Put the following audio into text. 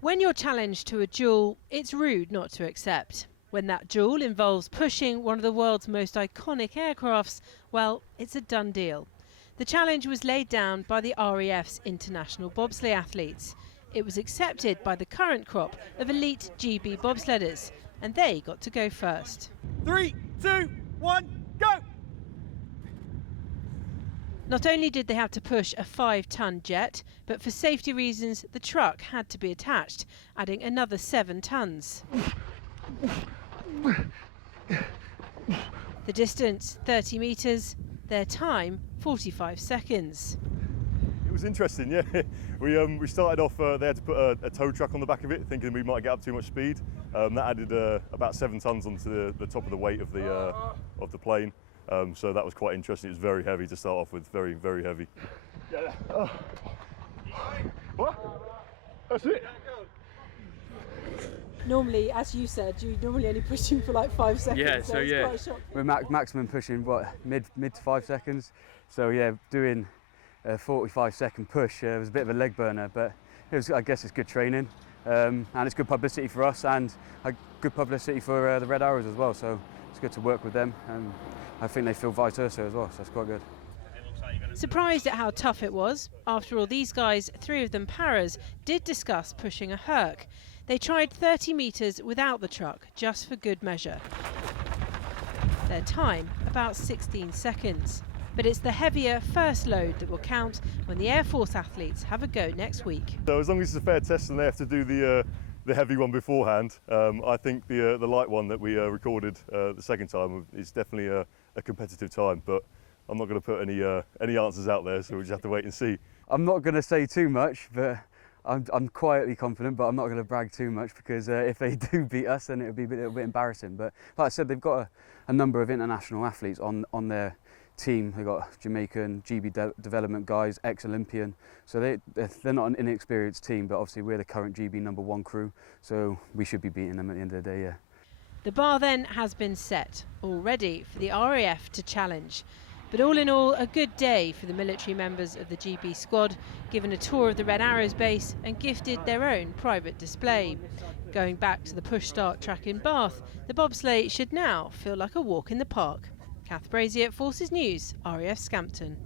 When you're challenged to a duel, it's rude not to accept. When that duel involves pushing one of the world's most iconic aircrafts, well, it's a done deal. The challenge was laid down by the RAF's international bobsleigh athletes. It was accepted by the current crop of elite GB bobsledders, and they got to go first. 3, 2, 1, go! Not only did they have to push a 5-ton jet, but for safety reasons the truck had to be attached, adding another 7 tons. The distance 30 metres, their time 45 seconds. It was interesting, yeah. We started off, they had to put a tow truck on the back of it, thinking we might get up too much speed. That added about 7 tons onto the top of the weight of the plane. So that was quite interesting. It was very heavy to start off with, very, very heavy. Yeah. Oh. What? That's it. Normally, as you said, you're normally only pushing for like 5 seconds. Yeah, so yeah, quite shocking. we're maximum pushing mid to 5 seconds. So yeah, doing a 45-second push was a bit of a leg burner, but I guess it's good training, and it's good publicity for us and good publicity for the Red Arrows as well. So it's good to work with them, and I think they feel vice versa as well. So that's quite good. Surprised at how tough it was. After all, these guys, 3 of them paras, did discuss pushing a Herc. They tried 30 metres without the truck, just for good measure. Their time, about 16 seconds. But it's the heavier first load that will count when the Air Force athletes have a go next week. So as long as it's a fair test and they have to do the heavy one beforehand, I think the light one that we recorded the second time is definitely a competitive time. But I'm not going to put any answers out there, so we'll just have to wait and see. I'm not going to say too much, but I'm quietly confident, but I'm not going to brag too much, because if they do beat us, then it'll be a little bit embarrassing. But like I said, they've got a number of international athletes on their team. They've got Jamaican, GB development guys, ex-Olympian. So they're not an inexperienced team, but obviously we're the current GB #1 crew, so we should be beating them at the end of the day, yeah. The bar then has been set, all ready for the RAF to challenge. But all in all, a good day for the military members of the GB squad, given a tour of the Red Arrows base and gifted their own private display. Going back to the push-start track in Bath, the bobsleigh should now feel like a walk in the park. Kath Brazier, Forces News, RAF Scampton.